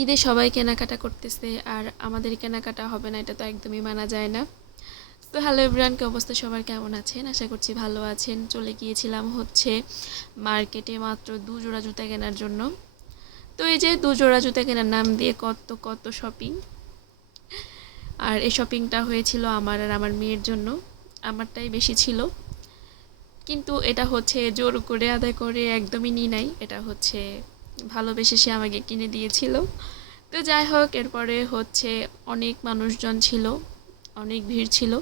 ঈদে সবাই কেনাকাটা করতেছে আর আমাদের কেনাকাটা হবে না, এটা তো একদমই মানা যায় না। তো হ্যালো এভরিওয়ান কি অবস্থা? সবার কেমন আছেন? আশা করছি ভালো আছেন। চলে গিয়েছিলাম হচ্ছে মার্কেটে মাত্র দু জোড়া জুতা কেনার জন্য। তো এই যে দু জোড়া জুতা কেনার নাম দিয়ে কত কত শপিং আর এই শপিংটা হয়েছিল আমার আর আমার মেয়ের জন্য। আমারটাই বেশি ছিল। কিন্তু এটা হচ্ছে জোর করে, আদায় করে একদমই নিই নাই। এটা হচ্ছে ভালোবেসে সে আমাকে কিনে দিয়েছিল। তো যাই হোক, এরপরে হচ্ছে অনেক মানুষজন ছিল, অনেক ভিড় ছিল।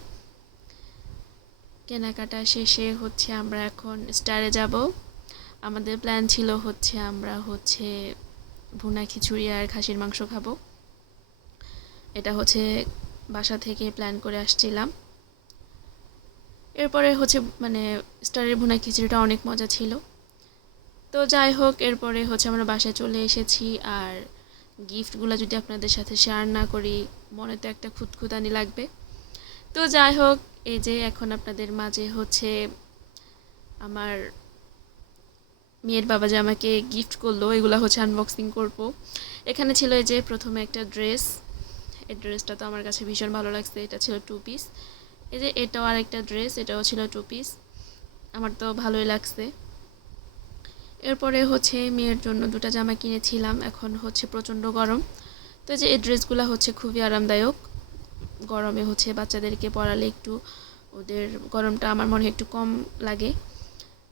কেনাকাটা শেষে হচ্ছে আমরা এখন স্টারে যাব। আমাদের প্ল্যান ছিল হচ্ছে আমরা হচ্ছে ভুনা খিচুড়ি আর খাসির মাংস খাব। এটা হচ্ছে বাসা থেকে প্ল্যান করে আসছিলাম। এরপরে হচ্ছে মানে স্টারের ভুনা খিচুড়িটা অনেক মজা ছিল। তো যাই হোক, এরপরে হচ্ছে আমরা বাসায় চলে এসেছি। আর গিফটগুলো যদি আপনাদের সাথে শেয়ার না করি, মনে তো একটা খুঁতখুতানি লাগবে। তো যাই হোক, এই যে এখন আপনাদের মাঝে হচ্ছে আমার মেয়ের বাবা যে আমাকে গিফট করল, এগুলো হচ্ছে আনবক্সিং করব। এখানে ছিল এই যে প্রথমে একটা ড্রেস এই ড্রেসটা তো আমার কাছে ভীষণ ভালো লাগছে, এটা ছিল টু পিস এই যে এটাও আরেকটা ড্রেস এটাও ছিল টু পিস আমার তো ভালোই লাগছে। এরপরে হচ্ছে মেয়ের জন্য দুটো জামা কিনেছিলাম, এখন হচ্ছে প্রচণ্ড গরম। তো যে এই ড্রেসগুলো হচ্ছে খুবই আরামদায়ক। গরমে হচ্ছে বাচ্চাদেরকে পরালে একটু ওদের গরমটা আমার মনে হয় একটু কম লাগে।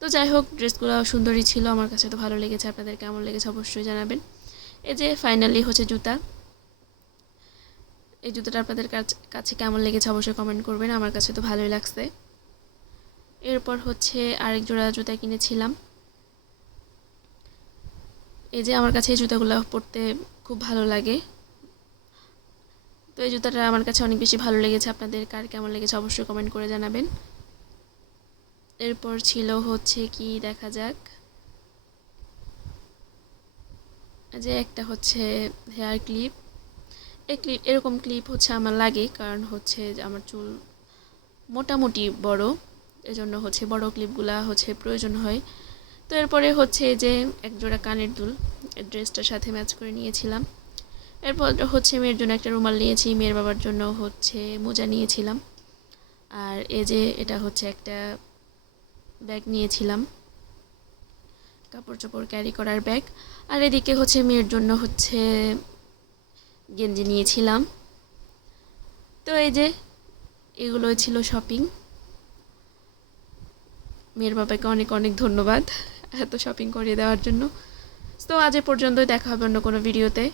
তো যাই হোক, ড্রেসগুলো সুন্দরই ছিল, আমার কাছে তো ভালো লেগেছে, আপনাদের কেমন লেগেছে অবশ্যই জানাবেন। এই যে ফাইনালি হচ্ছে জুতা। এই জুতোটা আপনাদের কাছে কেমন লেগেছে অবশ্যই কমেন্ট করবেন, আমার কাছে তো ভালোই লাগছে। এরপর হচ্ছে আরেক জোড়া জুতা কিনেছিলাম। এই যে আমার কাছে এই জুতাগুলো পরতে খুব ভালো লাগে। তো এই জুতাটা আমার কাছে অনেক বেশি ভালো লেগেছে আপনাদের, কার কেমন লেগেছে অবশ্যই কমেন্ট করে জানাবেন। এরপর ছিল হচ্ছে কি, দেখা যাক। যে একটা হচ্ছে হেয়ার ক্লিপ এই ক্লিপ এরকম ক্লিপ হচ্ছে আমার লাগে, কারণ হচ্ছে আমার চুল মোটামুটি বড়। এজন্য হচ্ছে বড় ক্লিপগুলা হচ্ছে প্রয়োজন হয়। তো এরপরে হচ্ছে যে একজোড়া কানের দুল। ড্রেসটার সাথে ম্যাচ করে নিয়েছিলাম। এরপর হচ্ছে মেয়ের জন্য একটা রুমাল নিয়েছি, মেয়ের বাবার জন্য হচ্ছে মোজা নিয়েছিলাম। আর এই যে এটা হচ্ছে একটা ব্যাগ নিয়েছিলাম। কাপড় চোপড় ক্যারি করার ব্যাগ আর এদিকে হচ্ছে মেয়ের জন্য হচ্ছে গেঞ্জি নিয়েছিলাম। তো এই যে এগুলো ছিল শপিং মেয়ের বাবাকে অনেক অনেক ধন্যবাদ। এত শপিং করিয়ে দেওয়ার জন্য। তো আজ এ পর্যন্তই দেখা হবে অন্য কোনো ভিডিওতে